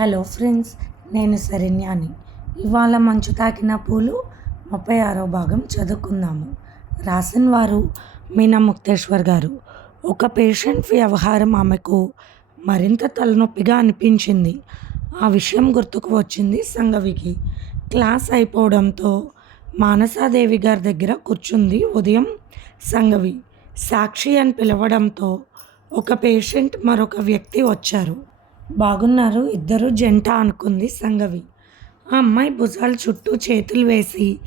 Hello friends నేను శరణ్యాని. ఇవాళ మంచు తాకిన పూలు ముప్పై ఆరో భాగం చదువుకుందాము. రాసిన వారు మీనా ముక్తేశ్వర్ గారు. ఒక పేషెంట్ వ్యవహారం ఆమెకు మరింత తలనొప్పిగా అనిపించింది. ఆ విషయం గుర్తుకు వచ్చింది సంగవికి. క్లాస్ అయిపోవడంతో మానసాదేవి గారి దగ్గర కూర్చుంది ఉదయం సంగవి. సాక్షి అని పిలవడంతో ఒక పేషెంట్ మరొక వ్యక్తి వచ్చారు. బాగున్నారు. ఇద్దరు జంట అనుకుంది సంగవి. ఆ అమ్మాయి భుజాల చుట్టూ చేతులు వేసి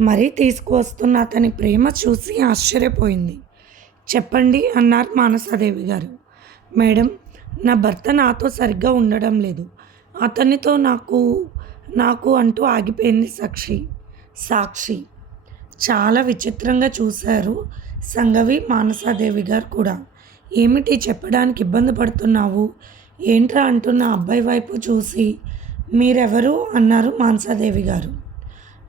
మరీ తీసుకువస్తున్న అతని ప్రేమ చూసి ఆశ్చర్యపోయింది. చెప్పండి అన్నారు మానసాదేవి గారు. మేడం నా భర్త నాతో సరిగ్గా ఉండడం లేదు. అతనితో నాకు నాకు అంటూ ఆగిపోయింది సాక్షి సాక్షి. చాలా విచిత్రంగా చూశారు సంగవి మానసాదేవి గారు కూడా. ఏమిటి చెప్పడానికి ఇబ్బంది పడుతున్నావు? ఏంట్రా అంటున్న అబ్బాయి వైపు చూసి మీరెవరు? అన్నారు మాన్సాదేవి గారు.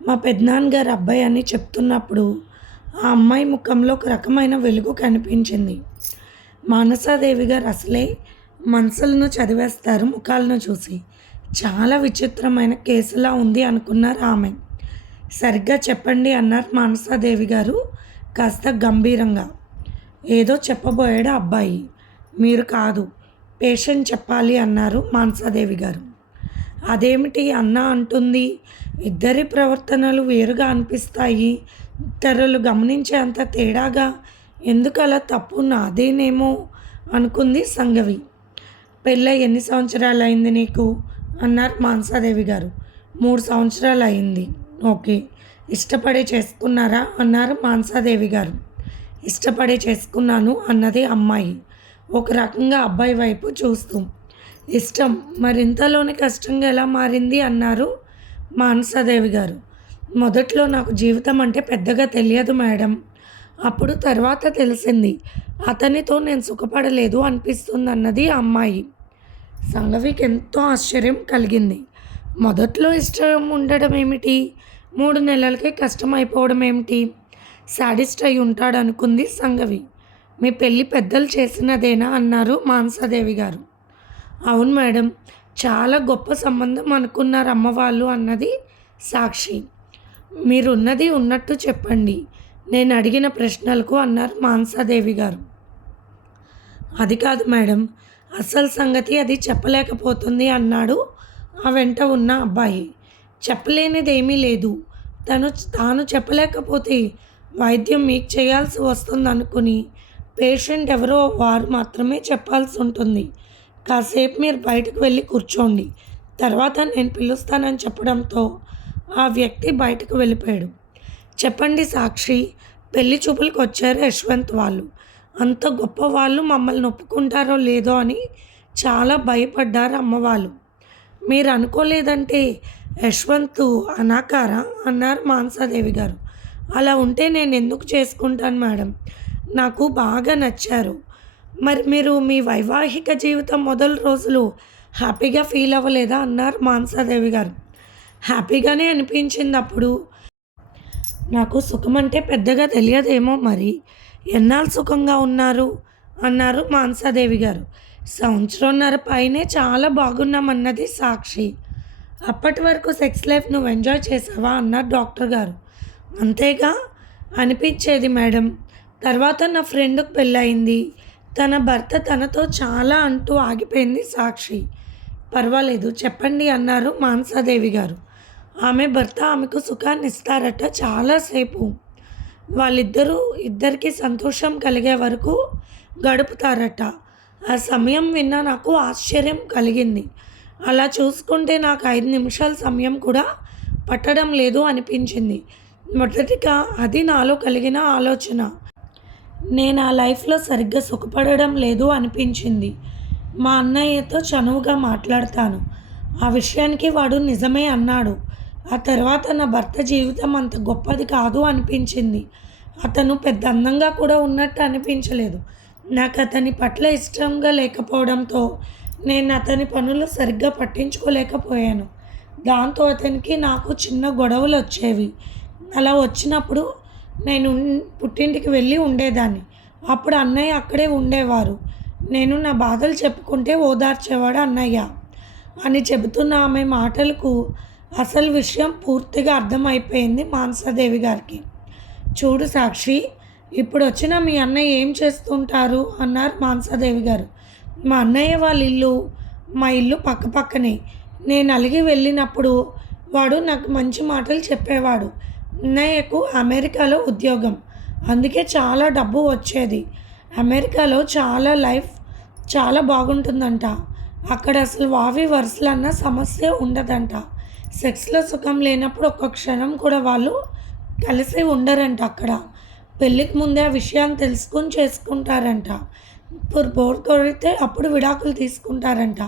మా పెద్దనాన్నగారు అబ్బాయి అని చెప్తున్నప్పుడు ఆ అమ్మాయి ముఖంలో ఒక రకమైన వెలుగు కనిపించింది. మానసాదేవి గారు అసలే మనసులను చదివేస్తారు ముఖాలను చూసి. చాలా విచిత్రమైన కేసులా ఉంది అనుకున్నారు ఆమె. సరిగ్గా చెప్పండి అన్నారు మానసాదేవి గారు కాస్త గంభీరంగా. ఏదో చెప్పబోయాడు అబ్బాయి. మీరు కాదు. పేషెంట్ చెప్పాలి అన్నారు మానసాదేవి గారు. అదేమిటి అన్న అంటుంది ఇద్దరి ప్రవర్తనలు వేరుగా అనిపిస్తాయి. ఇతరులు గమనించే అంత తేడాగా ఎందుకు అలా తప్పు నాదేనేమో అనుకుంది సంగవి. పెళ్ళ ఎన్ని సంవత్సరాలు అయింది నీకు? అన్నారు మానసాదేవి గారు. మూడు సంవత్సరాలు అయింది ఓకే. ఇష్టపడే చేసుకున్నారా? అన్నారు మానసాదేవి గారు. ఇష్టపడే చేసుకున్నాను అన్నది అమ్మాయి. ఒక రకంగా అబ్బాయి వైపు చూస్తూ ఇష్టం మరింతలోనే కష్టంగా ఎలా మారింది? అన్నారు మానసాదేవి గారు. మొదట్లో నాకు జీవితం అంటే పెద్దగా తెలియదు మేడం. అప్పుడు తర్వాత తెలిసింది. అతనితో నేను సుఖపడలేదు అనిపిస్తుంది అన్నది అమ్మాయి. సంఘవికి ఎంతో ఆశ్చర్యం కలిగింది. మొదట్లో ఇష్టం ఉండడం ఏమిటి? మూడు నెలలకే కష్టం అయిపోవడం ఏమిటి? సాడిస్ట్ అయి ఉంటాడు అనుకుంది సంగవి. మీ పెళ్ళి పెద్దలు చేసినదేనా? అన్నారు మానసాదేవి గారు. అవును మేడం చాలా గొప్ప సంబంధం అనుకున్నారు అమ్మవాళ్ళు అన్నది సాక్షి. మీరున్నది ఉన్నట్టు చెప్పండి. నేను అడిగిన ప్రశ్నలకు అన్నారు మానసాదేవి గారు. అది కాదు మేడం అసలు సంగతి అది చెప్పలేకపోతుంది అన్నాడు ఆ వెంట ఉన్న అబ్బాయి. చెప్పలేనిది ఏమీ లేదు. తను తాను చెప్పలేకపోతే వైద్యం మీకు చేయాల్సి వస్తుంది అనుకుని పేషెంట్ ఎవరో వారు మాత్రమే చెప్పాల్సి ఉంటుంది. కాసేపు మీరు బయటకు వెళ్ళి కూర్చోండి. తర్వాత నేను పిలుస్తానని చెప్పడంతో ఆ వ్యక్తి బయటకు వెళ్ళిపోయాడు. చెప్పండి సాక్షి పెళ్ళి చూపులకు వచ్చారు యశ్వంత్ వాళ్ళు. అంత గొప్ప వాళ్ళు మమ్మల్ని ఒప్పుకుంటారో లేదో అని చాలా భయపడ్డారు అమ్మవాళ్ళు మీరు అనుకోలేదంటే యశ్వంత్ అనాకారా? అన్నారు మానసాదేవి గారు. అలా ఉంటే నేను ఎందుకు చేసుకుంటాను మేడం? నాకు బాగా నచ్చారు. మరి మీరు మీ వైవాహిక జీవితం మొదటి రోజులు హ్యాపీగా ఫీల్ అవ్వలేదా? అన్నారు మానసాదేవి గారు. హ్యాపీగానే అనిపించింది అప్పుడు నాకు సుఖం అంటే పెద్దగా తెలియదేమో మరి. ఎన్నాళ్ళు సుఖంగా ఉన్నారు? అన్నారు మానసాదేవి గారు. సంవత్సరంన్నర పైనే చాలా బాగున్నామన్నది సాక్షి. అప్పటి వరకు సెక్స్ లైఫ్ నువ్వు ఎంజాయ్ చేసావా? అన్నారు డాక్టర్ గారు. అంతేగా? అనిపించేది మేడం. తర్వాత నా ఫ్రెండ్కి పెళ్ళయింది. తన భర్త తనతో చాలా అంటూ ఆగిపోయింది సాక్షి. పర్వాలేదు చెప్పండి అన్నారు మానసాదేవి గారు. ఆమె భర్త ఆమెకు సుఖాన్ని ఇస్తారట చాలాసేపు వాళ్ళిద్దరూ ఇద్దరికి సంతోషం కలిగే వరకు గడుపుతారట. ఆ సమయం విన్న నాకు ఆశ్చర్యం కలిగింది. అలా చూసుకుంటే నాకు ఐదు నిమిషాల సమయం కూడా పట్టడం లేదు అనిపించింది. మొదటిగా అది నాలో కలిగిన ఆలోచన. నేను ఆ లైఫ్లో సరిగ్గా సుఖపడడం లేదు అనిపించింది. మా అన్నయ్యతో చనువుగా మాట్లాడతాను. ఆ విషయానికి వాడు నిజమే అన్నాడు. ఆ తర్వాత నా భర్త జీవితం అంత గొప్పది కాదు అనిపించింది. అతను పెద్ద అందంగా కూడా ఉన్నట్టు అనిపించలేదు. నాకు అతని పట్ల ఇష్టంగా లేకపోవడంతో నేను అతని పనులు సరిగ్గా పట్టించుకోలేకపోయాను. దాంతో అతనికి నాకు చిన్న గొడవలు వచ్చేవి. అలా వచ్చినప్పుడు నేను పుట్టింటికి వెళ్ళి ఉండేదాన్ని. అప్పుడు అన్నయ్య అక్కడే ఉండేవారు. నేను నా బాధలు చెప్పుకుంటే ఓదార్చేవాడు అన్నయ్య అని చెబుతున్న ఆమె మాటలకు అసలు విషయం పూర్తిగా అర్థమైపోయింది మానసాదేవి గారికి. చూడు సాక్షి ఇప్పుడు వచ్చిన మీ అన్నయ్య ఏం చేస్తుంటారు? అన్నారు మానసాదేవి గారు. మా అన్నయ్య వాళ్ళ ఇల్లు మా ఇల్లు పక్క పక్కనే. నేను అలిగి వెళ్ళినప్పుడు వాడు నాకు మంచి మాటలు చెప్పేవాడు. అన్నయ్యకు అమెరికాలో ఉద్యోగం. అందుకే చాలా డబ్బు వచ్చేది. అమెరికాలో చాలా లైఫ్ చాలా బాగుంటుందంట. అక్కడ అసలు వావి వరుసలన్న సమస్య ఉండదంట. సెక్స్లో సుఖం లేనప్పుడు ఒక్క క్షణం కూడా వాళ్ళు కలిసి ఉండరంట అక్కడ. పెళ్ళికి ముందే ఆ విషయాన్ని తెలుసుకొని చేసుకుంటారంట. ఇప్పుడు బోర్ కొడితే అప్పుడు విడాకులు తీసుకుంటారంట.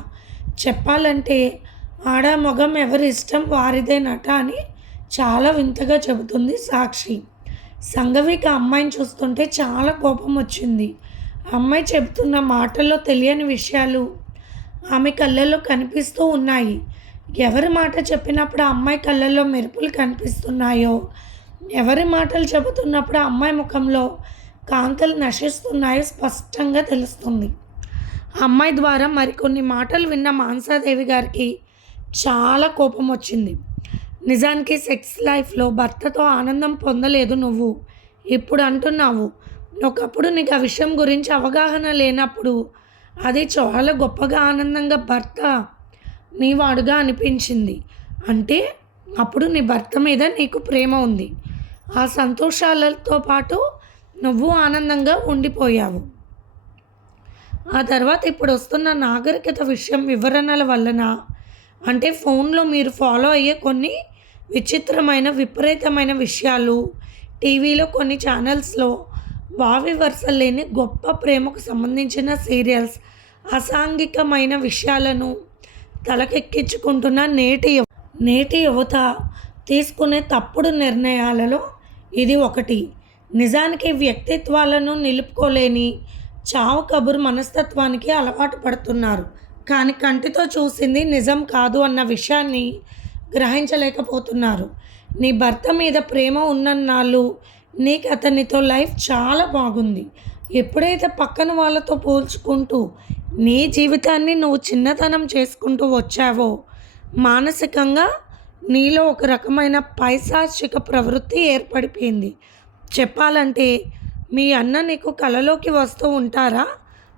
చెప్పాలంటే ఆడ మగం ఎవరి ఇష్టం వారిదేనట అని చాలా వింతగా చెబుతుంది సాక్షి. సంఘవికి అమ్మాయిని చూస్తుంటే చాలా కోపం వచ్చింది. అమ్మాయి చెబుతున్న మాటల్లో తెలియని విషయాలు ఆమె కళ్ళల్లో కనిపిస్తూ ఉన్నాయి. ఎవరి మాట చెప్పినప్పుడు అమ్మాయి కళ్ళల్లో మెరుపులు కనిపిస్తున్నాయో? ఎవరి మాటలు చెబుతున్నప్పుడు అమ్మాయి ముఖంలో కాంతలు నశిస్తున్నాయో స్పష్టంగా తెలుస్తుంది. అమ్మాయి ద్వారా మరికొన్ని మాటలు విన్న మాన్సాదేవి గారికి చాలా కోపం వచ్చింది. నిజానికి సెక్స్ లైఫ్లో భర్తతో ఆనందం పొందలేదు నువ్వు. ఇప్పుడు అంటున్నావు ఒకప్పుడు నీకు ఆ విషయం గురించి అవగాహన లేనప్పుడు అది చాలా గొప్పగా ఆనందంగా భర్త నీవాడుగా అనిపించింది. అంటే అప్పుడు నీ భర్త మీద నీకు ప్రేమ ఉంది. ఆ సంతోషాలతో పాటు నువ్వు ఆనందంగా ఉండిపోయావు. ఆ తర్వాత ఇప్పుడు వస్తున్న నాగరికత విషయం వివరణల వలన అంటే ఫోన్లో మీరు ఫాలో అయ్యే కొన్ని విచిత్రమైన విపరీతమైన విషయాలు. టీవీలో కొన్ని ఛానల్స్లో వావి వరుస లేని గొప్ప ప్రేమకు సంబంధించిన సీరియల్స్ అసాంఘికమైన విషయాలను తలకెక్కించుకుంటున్న నేటి యువ- నేటి యువత తీసుకునే తప్పుడు నిర్ణయాలలో ఇది ఒకటి. నిజానికి వ్యక్తిత్వాలను నిలుపుకోలేని చావు కబురు మనస్తత్వానికి అలవాటు పడుతున్నారు. కానీ కంటితో చూసింది నిజం కాదు అన్న విషయాన్ని గ్రహించలేకపోతున్నారు. నీ భర్త మీద ప్రేమ ఉన్నన్నాళ్ళు నీకు అతనితో లైఫ్ చాలా బాగుంది. ఎప్పుడైతే పక్కన వాళ్ళతో పోల్చుకుంటూ నీ జీవితాన్ని నువ్వు చిన్నతనం చేసుకుంటూ వచ్చావో మానసికంగా నీలో ఒక రకమైన పైశాచిక ప్రవృత్తి ఏర్పడిపోయింది. చెప్పాలంటే మీ అన్న నీకు కలలోకి వస్తూ ఉంటారా?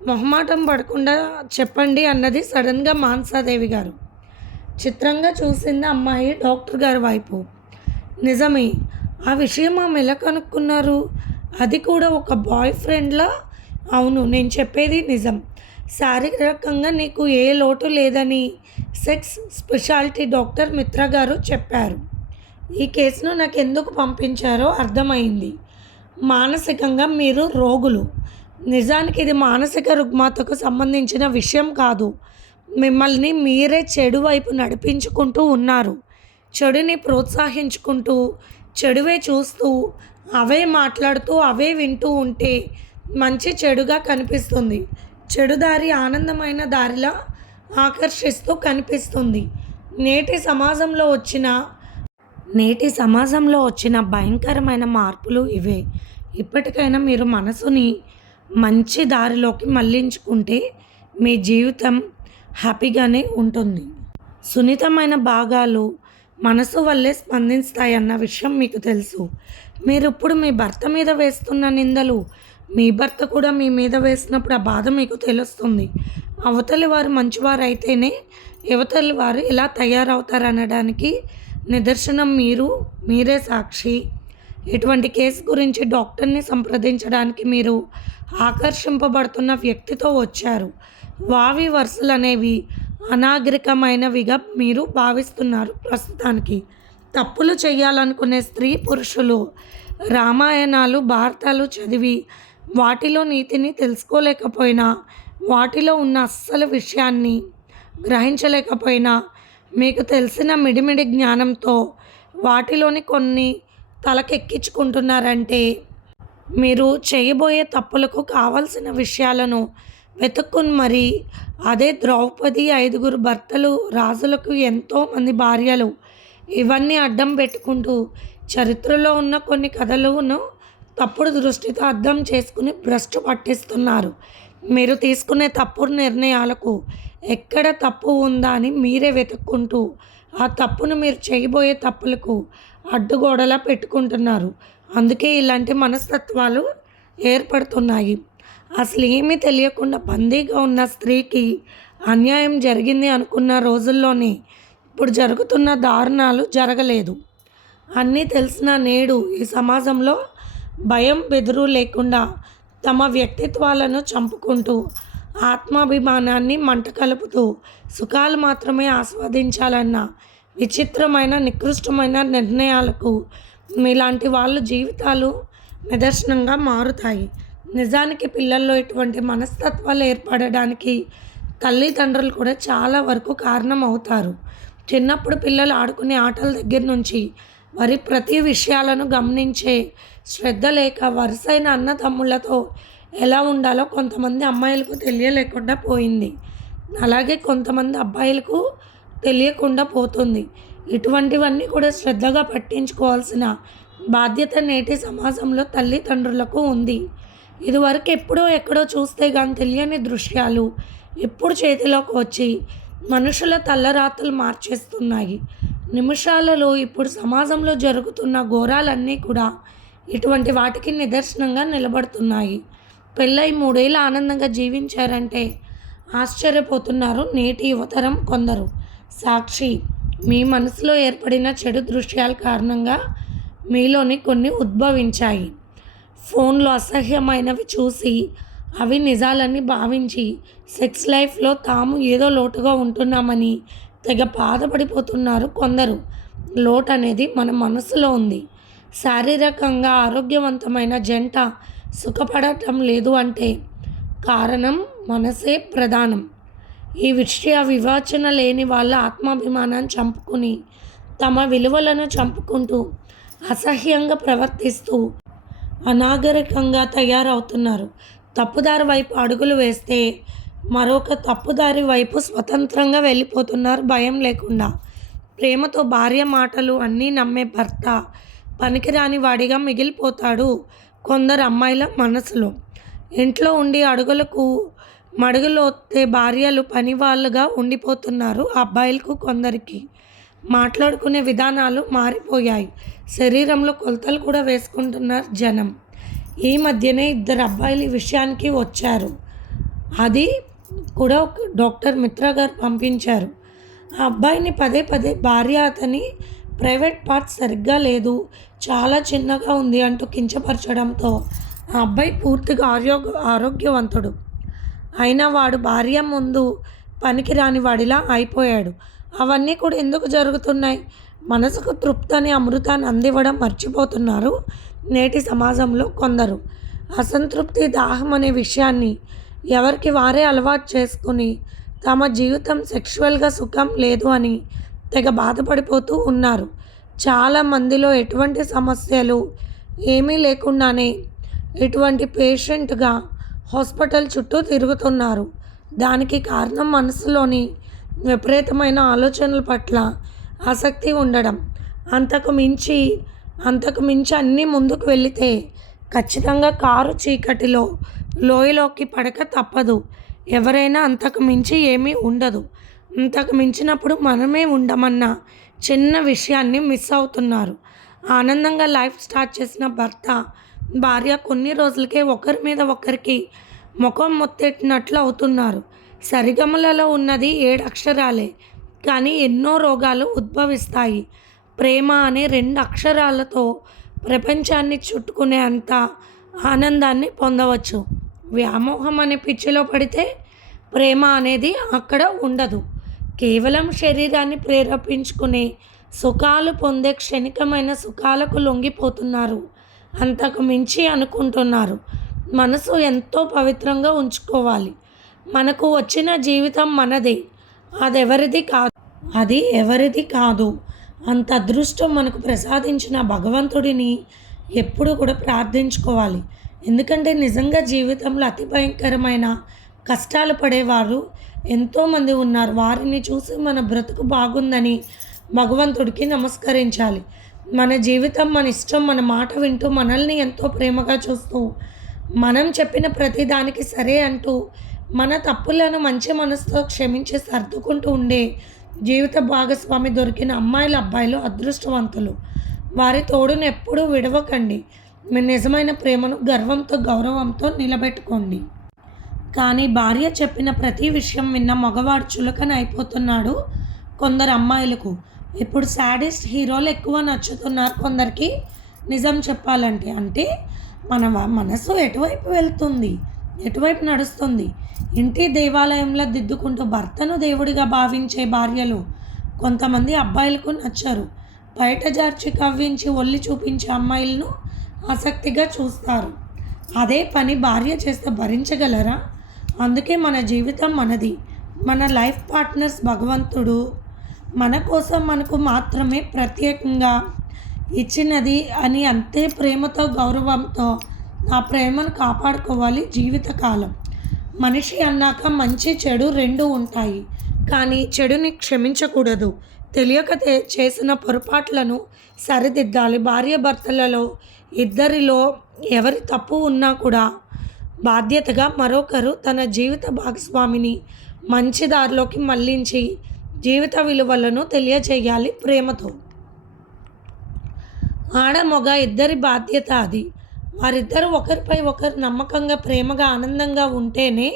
మొహమాటం పడకుండా చెప్పండి అన్నది సడన్గా మానసాదేవి గారు. చిత్రంగా చూసింది అమ్మాయి డాక్టర్ గారి వైపు. నిజమే ఆ విషయం ఆమె ఎలా కనుక్కున్నారు? అది కూడా ఒక బాయ్ ఫ్రెండ్లా? అవును నేను చెప్పేది నిజం. శారీరకంగా నీకు ఏ లోటు లేదని సెక్స్ స్పెషాలిటీ డాక్టర్ మిత్ర గారు చెప్పారు. ఈ కేసును నాకు ఎందుకు పంపించారో అర్థమైంది. మానసికంగా మీరు రోగులు. నిజానికి ఇది మానసిక రుగ్మతకు సంబంధించిన విషయం కాదు. మిమ్మల్ని మీరే చెడు వైపు నడిపించుకుంటూ ఉన్నారు. చెడుని ప్రోత్సహించుకుంటూ చెడువే చూస్తూ అవే మాట్లాడుతూ అవే వింటూ ఉంటే మంచి చెడుగా కనిపిస్తుంది. చెడు దారి ఆనందమైన దారిలా ఆకర్షిస్తూ కనిపిస్తుంది. నేటి సమాజంలో వచ్చిన నేటి సమాజంలో వచ్చిన భయంకరమైన మార్పులు ఇవే. ఇప్పటికైనా మీరు మనసుని మంచి దారిలోకి మళ్ళించుకుంటే మీ జీవితం హ్యాపీగానే ఉంటుంది. సున్నితమైన భాగాలు మనసు వల్లే స్పందిస్తాయన్న విషయం మీకు తెలుసు. మీరు ఇప్పుడు మీ భర్త మీద వేస్తున్న నిందలు మీ భర్త కూడా మీ మీద వేసినప్పుడు ఆ బాధ మీకు తెలుస్తుంది. అవతలి వారు మంచివారు అయితేనే యువతలి వారు ఎలా తయారవుతారనడానికి నిదర్శనం మీరు మీరే సాక్షి. ఇటువంటి కేసు గురించి డాక్టర్ని సంప్రదించడానికి మీరు ఆకర్షింపబడుతున్న వ్యక్తితో వచ్చారు. వావి వరుసలు అనేవి అనాగరికమైనవిగా మీరు భావిస్తున్నారు ప్రస్తుతానికి. తప్పులు చేయాలనుకునే స్త్రీ పురుషులు రామాయణాలు భారతాలు చదివి వాటిలో నీతిని తెలుసుకోలేకపోయినా వాటిలో ఉన్న అస్సలు విషయాన్ని గ్రహించలేకపోయినా మీకు తెలిసిన మిడిమిడి జ్ఞానంతో వాటిలోని కొన్ని తలకెక్కించుకుంటున్నారంటే మీరు చేయబోయే తప్పులకు కావలసిన విషయాలను వెతుక్కుని మరి. అదే ద్రౌపది ఐదుగురు భర్తలు రాజులకు ఎంతోమంది భార్యలు. ఇవన్నీ అడ్డం పెట్టుకుంటూ చరిత్రలో ఉన్న కొన్ని కథలను తప్పుడు దృష్టితో అర్థం చేసుకుని భ్రష్టు పట్టిస్తున్నారు. మీరు తీసుకునే తప్పుడు నిర్ణయాలకు ఎక్కడ తప్పు ఉందా అని మీరే వెతుక్కుంటూ ఆ తప్పును మీరు చేయబోయే తప్పులకు అడ్డుగోడలా పెట్టుకుంటున్నారు. అందుకే ఇలాంటి మనస్తత్వాలు ఏర్పడుతున్నాయి. అసలు ఏమీ తెలియకుండా బందీగా ఉన్న స్త్రీకి అన్యాయం జరిగింది అనుకున్న రోజుల్లోనే ఇప్పుడు జరుగుతున్న దారుణాలు జరగలేదు. అన్నీ తెలిసిన నేడు ఈ సమాజంలో భయం బెదురు లేకుండా తమ వ్యక్తిత్వాలను చంపుకుంటూ ఆత్మాభిమానాన్ని మంట కలుపుతూ సుఖాలు మాత్రమే ఆస్వాదించాలన్న విచిత్రమైన నికృష్టమైన నిర్ణయాలకు మీలాంటి వాళ్ళ జీవితాలు నిదర్శనంగా మారుతాయి. నిజానికి పిల్లల్లో ఇటువంటి మనస్తత్వాలు ఏర్పడడానికి తల్లిదండ్రులు కూడా చాలా వరకు కారణం అవుతారు చిన్నప్పుడు పిల్లలు ఆడుకునే ఆటల దగ్గర నుంచి వారి ప్రతి విషయాలను గమనించే శ్రద్ధ లేక వరుసైన అన్నతమ్ములతో ఎలా ఉండాలో కొంతమంది అమ్మాయిలకు తెలియలేకుండా పోయింది. అలాగే కొంతమంది అబ్బాయిలకు తెలియకుండా పోతుంది. ఇటువంటివన్నీ కూడా శ్రద్ధగా పట్టించుకోవాల్సిన బాధ్యత నేటి సమాజంలో తల్లిదండ్రులకు ఉంది. ఇదివరకు ఎప్పుడో ఎక్కడో చూస్తే కానీ తెలియని దృశ్యాలు ఇప్పుడు చేతిలోకి వచ్చి మనుషుల తల్లరాతలు మార్చేస్తున్నాయి. నిమిషాలలో ఇప్పుడు సమాజంలో జరుగుతున్న ఘోరాలన్నీ కూడా ఇటువంటి వాటికి నిదర్శనంగా నిలబడుతున్నాయి. పెళ్ళై మూడేళ్ళు ఆనందంగా జీవించారంటే ఆశ్చర్యపోతున్నారు నేటి యువతరం కొందరు. సాక్షి మీ మనసులో ఏర్పడిన చెడు దృశ్యాల కారణంగా మీలోని కొన్ని ఉద్భవించాయి. ఫోన్లో అసహ్యమైనవి చూసి అవి నిజాలని భావించి సెక్స్ లైఫ్లో తాము ఏదో లోటుగా ఉంటున్నామని తెగ బాధపడిపోతున్నారు కొందరు. లోటు అనేది మన మనసులో ఉంది. శారీరకంగా ఆరోగ్యవంతమైన జంట సుఖపడటం లేదు అంటే కారణం మనసే ప్రధానం. ఈ విషయ వివాచన లేని వాళ్ళ ఆత్మాభిమానాన్ని చంపుకుని తమ విలువలను చంపుకుంటూ అసహ్యంగా ప్రవర్తిస్తూ అనాగరికంగా తయారవుతున్నారు. తప్పుదారి వైపు అడుగులు వేస్తే మరొక తప్పుదారి వైపు స్వతంత్రంగా వెళ్ళిపోతున్నారు భయం లేకుండా. ప్రేమతో భార్య మాటలు అన్నీ నమ్మే భర్త పనికిరాని వాడిగా మిగిలిపోతాడు కొందరు అమ్మాయిల మనసులో. ఇంట్లో ఉండి అడుగులకు మడుగులోతే భార్యలు పనివాళ్ళుగా ఉండిపోతున్నారు అబ్బాయిలకు కొందరికి. మాట్లాడుకునే విధానాలు మారిపోయాయి. శరీరంలో కొలతలు కూడా వేసుకుంటున్నారు జనం. ఈ మధ్యనే ఇద్దరు అబ్బాయిలు ఈ విషయానికి వచ్చారు. అది కూడా ఒక డాక్టర్ మిత్ర గారు పంపించారు. ఆ అబ్బాయిని పదే పదే భార్య అతని ప్రైవేట్ పార్ట్ సరిగ్గా లేదు. చాలా చిన్నగా ఉంది అంటూ కించపరచడంతో ఆ అబ్బాయి పూర్తిగా ఆరోగ్య ఆరోగ్యవంతుడు. అయినా వాడు భార్య ముందు పనికిరాని వాడిలా అయిపోయాడు. అవన్నీ కూడా ఎందుకు జరుగుతున్నాయి? మనసుకు తృప్తని అమృతాన్ని అందివ్వడం మర్చిపోతున్నారు నేటి సమాజంలో కొందరు. అసంతృప్తి దాహం అనే విషయాన్ని ఎవరికి వారే అలవాటు చేసుకుని తమ జీవితం సెక్షువల్గా సుఖం లేదు అని తెగ బాధపడిపోతూ ఉన్నారు. చాలా మందిలో ఎటువంటి సమస్యలు ఏమీ లేకుండానే ఇటువంటి పేషెంట్గా హాస్పిటల్ చుట్టూ తిరుగుతున్నారు. దానికి కారణం మనసులోని విపరీతమైన ఆలోచనల పట్ల ఆసక్తి ఉండడం. అంతకు మించి అంతకు మించి అన్నీ ముందుకు వెళితే ఖచ్చితంగా కారు చీకటిలో లోయలోకి పడక తప్పదు. ఎవరైనా అంతకు మించి ఏమీ ఉండదు. అంతకు మించినప్పుడు మనమే ఉండమన్న చిన్న విషయాన్ని మిస్ అవుతున్నారు. ఆనందంగా లైఫ్ స్టార్ట్ చేసిన భర్త భార్య కొన్ని రోజులకే ఒకరి మీద ఒకరికి ముఖం మొత్తెట్టినట్లు అవుతున్నారు. సరిగమలలో ఉన్నది ఏడు అక్షరాలే కానీ ఎన్నో రోగాలు ఉద్భవిస్తాయి. ప్రేమ అనే రెండు అక్షరాలతో ప్రపంచాన్ని చుట్టుకునే అంత ఆనందాన్ని పొందవచ్చు. వ్యామోహం అనే పిచ్చిలో పడితే ప్రేమ అనేది అక్కడ ఉండదు. కేవలం శరీరాన్ని ప్రేరేపించుకునే సుఖాలు పొందే క్షణికమైన సుఖాలకు లొంగిపోతున్నారు. అంతకు మించి అనుకుంటున్నారు. మనసు ఎంతో పవిత్రంగా ఉంచుకోవాలి. మనకు వచ్చిన జీవితం మనది. అది ఎవరిది కాదు అది ఎవరిది కాదు. అంత అదృష్టం మనకు ప్రసాదించిన భగవంతుడిని ఎప్పుడు కూడా ప్రార్థించుకోవాలి. ఎందుకంటే నిజంగా జీవితంలో అతి భయంకరమైన కష్టాలు పడేవారు ఎంతోమంది ఉన్నారు. వారిని చూసి మన బ్రతుకు బాగుందని భగవంతుడికి నమస్కరించాలి. మన జీవితం మన ఇష్టం మన మాట వింటూ మనల్ని ఎంతో ప్రేమగా చూస్తూ మనం చెప్పిన ప్రతిదానికి సరే అంటూ మన తప్పులను మంచి మనసుతో క్షమించి సర్దుకుంటూ ఉండే జీవిత భాగస్వామి దొరికిన అమ్మాయిల అబ్బాయిలు అదృష్టవంతులు. వారి తోడును ఎప్పుడూ విడవకండి. మీ నిజమైన ప్రేమను గర్వంతో గౌరవంతో నిలబెట్టుకోండి. కానీ భార్య చెప్పిన ప్రతి విషయం విన్న మగవాడు చులకన అయిపోతున్నాడు కొందరు అమ్మాయిలకు. ఇప్పుడు సాడిస్ట్ హీరోలు ఎక్కువ నచ్చుతున్నారు కొందరికి నిజం చెప్పాలంటే. అంటే మన మనసు ఎటువైపు వెళ్తుంది? ఎటువైపు నడుస్తుంది? ఇంటి దేవాలయంలో దిద్దుకుంటూ భర్తను దేవుడిగా భావించే భార్యలు కొంతమంది అబ్బాయిలకు నచ్చరు. బయట జార్చి కవ్వించి ఒల్లి చూపించే అమ్మాయిలను ఆసక్తిగా చూస్తారు. అదే పని భార్య చేస్తే భరించగలరా? అందుకే మన జీవితం మనది. మన లైఫ్ పార్ట్నర్స్ భగవంతుడు. మన కోసం మనకు మాత్రమే ప్రత్యేకంగా ఇచ్చినది అని అంతే ప్రేమతో గౌరవంతో ఆ ప్రేమను కాపాడుకోవాలి జీవితకాలం. మనిషి అన్నాక మంచి చెడు రెండు ఉంటాయి. కానీ చెడుని క్షమించకూడదు. తెలియక చేసిన పొరపాట్లను సరిదిద్దాలి. భార్య భర్తలలో ఇద్దరిలో ఎవరి తప్పు ఉన్నా కూడా బాధ్యతగా మరొకరు తన జీవిత భాగస్వామిని మంచి దారిలోకి మళ్ళించి జీవిత విలువలను తెలియజేయాలి ప్రేమతో. ఆడ మగ ఇద్దరి బాధ్యత అది. వారిద్దరూ ఒకరిపై ఒకరు నమ్మకంగా ప్రేమగా ఆనందంగా ఉంటేనే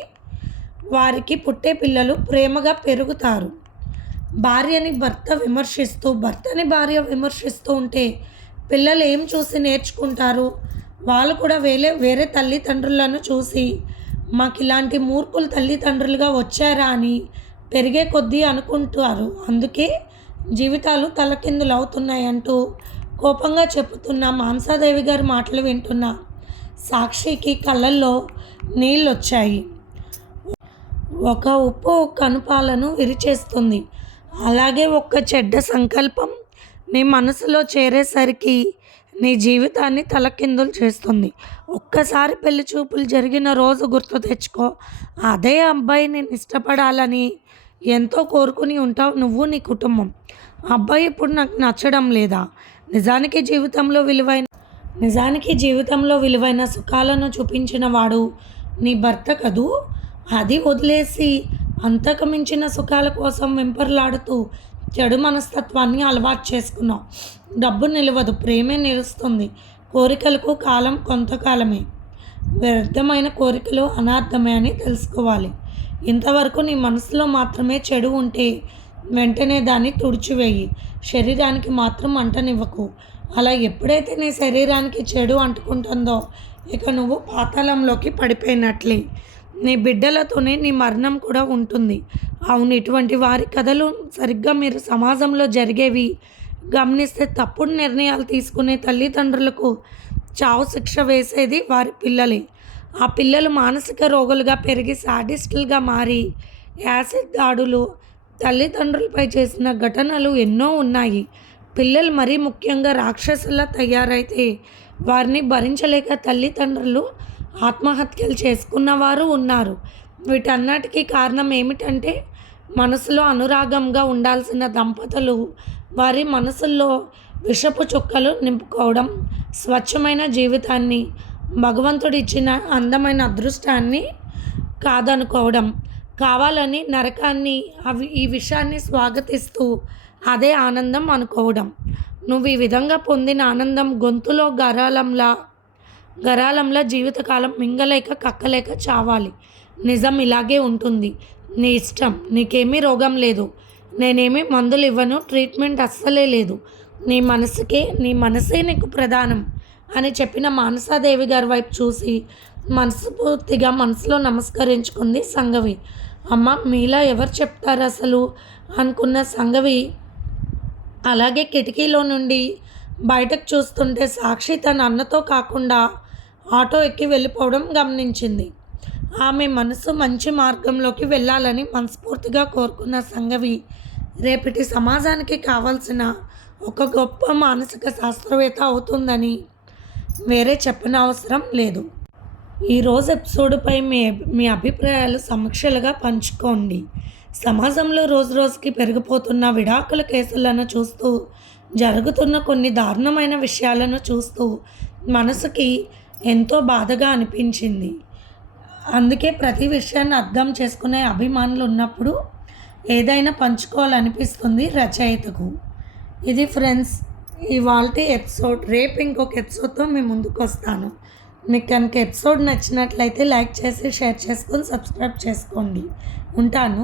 వారికి పుట్టే పిల్లలు ప్రేమగా పెరుగుతారు. భార్యని భర్త విమర్శిస్తూ భర్తని భార్య విమర్శిస్తూ ఉంటే పిల్లలు ఏం చూసి నేర్చుకుంటారు? వాళ్ళు కూడా వేరే వేరే తల్లిదండ్రులను చూసి మాకు ఇలాంటి మూర్ఖులు తల్లిదండ్రులుగా వచ్చారా అని పెరిగే కొద్దీ అనుకుంటారు. అందుకే జీవితాలు తలకిందులు అవుతున్నాయంటూ కోపంగా చెప్పుతున్న మాంసాదేవి గారి మాటలు వింటున్న సాక్షికి కళ్ళల్లో నీళ్ళు వచ్చాయి ఒక ఉప్పు కనుపాలను విరిచేస్తుంది. అలాగే ఒక చెడ్డ సంకల్పం నీ మనసులో చేరేసరికి నీ జీవితాన్ని తలకిందులు చేస్తుంది. ఒక్కసారి పెళ్ళి చూపులు జరిగిన రోజు గుర్తు తెచ్చుకో. అదే అబ్బాయి నేను ఇష్టపడాలని ఎంతో కోరుకుని ఉంటావు నువ్వు నీ కుటుంబం. అబ్బాయి ఇప్పుడు నాకు నచ్చడం లేదా? నిజానికి జీవితంలో విలువైన నిజానికి జీవితంలో విలువైన సుఖాలను చూపించిన వాడు నీ భర్త కదూ? అది వదిలేసి అంతకు మించిన సుఖాల కోసం వెంపర్లాడుతూ చెడు మనస్తత్వాన్ని అలవాటు చేసుకున్నావు. డబ్బు నిలవదు ప్రేమే నిలుస్తుంది. కోరికలకు కాలం కొంతకాలమే. వ్యర్థమైన కోరికలు అనార్థమే అని తెలుసుకోవాలి. ఇంతవరకు నీ మనసులో మాత్రమే చెడు ఉంటే వెంటనే దాన్ని తుడిచివేయి. శరీరానికి మాత్రం అంటనివ్వకు. అలా ఎప్పుడైతే నీ శరీరానికి చెడు అంటుకుంటుందో ఇక నువ్వు పాతాళంలోకి పడిపోయినట్లే. నీ బిడ్డలతోనే నీ మరణం కూడా ఉంటుంది. అవును ఇటువంటి వారి కథలు సరిగ్గా మీరు సమాజంలో జరిగేవి గమనిస్తే తప్పుడు నిర్ణయాలు తీసుకునే తల్లిదండ్రులకు చావు శిక్ష వేసేది వారి పిల్లలే. ఆ పిల్లలు మానసిక రోగులుగా పెరిగి సాడిస్టులుగా మారి యాసిడ్ దాడులు తల్లిదండ్రులపై చేసిన ఘటనలు ఎన్నో ఉన్నాయి. పిల్లలు మరీ ముఖ్యంగా రాక్షసులా తయారైతే వారిని భరించలేక తల్లిదండ్రులు ఆత్మహత్యలు చేసుకున్నవారు ఉన్నారు. వీటన్నిటికీ కారణం ఏమిటంటే మనసులో అనురాగంగా ఉండాల్సిన దంపతులు వారి మనసుల్లో విషపు చుక్కలు నింపుకోవడం స్వచ్ఛమైన జీవితాన్ని భగవంతుడిచ్చిన అందమైన అదృష్టాన్ని కాదనుకోవడం కావాలని నరకాన్ని అవి ఈ విషయాన్ని స్వాగతిస్తూ అదే ఆనందం అనుకోవడం. నువ్వు ఈ విధంగా పొందిన ఆనందం గొంతులో గరాలంలా గరాలంలా జీవితకాలం మింగలేక కక్కలేక చావాలి. నిజం ఇలాగే ఉంటుంది. నీ ఇష్టం. నీకేమీ రోగం లేదు. నేనేమీ మందులు ఇవ్వను ట్రీట్మెంట్ అస్సలే లేదు. నీ మనసుకే నీ మనసే నీకు ప్రధానం అని చెప్పిన మానసాదేవి గారి వైపు చూసి మనస్ఫూర్తిగా మనసులో నమస్కరించుకుంది సంగవి. అమ్మ మీలా ఎవరు చెప్తారు అసలు? అనుకున్న సంగవి అలాగే కిటికీలో నుండి బయటకు చూస్తుంటే సాక్షి తన అన్నతో కాకుండా ఆటో ఎక్కి వెళ్ళిపోవడం గమనించింది. ఆమె మనసు మంచి మార్గంలోకి వెళ్ళాలని మనస్ఫూర్తిగా కోరుకున్న సంగవి రేపటి సమాజానికి కావాల్సిన ఒక గొప్ప మానసిక శాస్త్రవేత్త అవుతుందని వేరే చెప్పనవసరం లేదు. ఈరోజు ఎపిసోడ్పై మీ మీ అభిప్రాయాలు సమీక్షలుగా పంచుకోండి. సమాజంలో రోజు రోజుకి పెరిగిపోతున్న విడాకుల కేసులను చూస్తూ జరుగుతున్న కొన్ని దారుణమైన విషయాలను చూస్తూ మనసుకి ఎంతో బాధగా అనిపించింది. అందుకే ప్రతి విషయాన్ని అర్థం చేసుకునే అభిమానులు ఉన్నప్పుడు ఏదైనా పంచుకోవాలనిపిస్తుంది రచయితకు. ఇది ఫ్రెండ్స్ ఇవాళ ఎపిసోడ్ రేపు ఇంకొక ఎపిసోడ్తో మీ ముందుకు వస్తాను మీకు కనుక ఎపిసోడ్ నచ్చినట్లయితే లైక్ చేసి షేర్ చేసుకొని సబ్స్క్రైబ్ చేసుకోండి. ఉంటాను.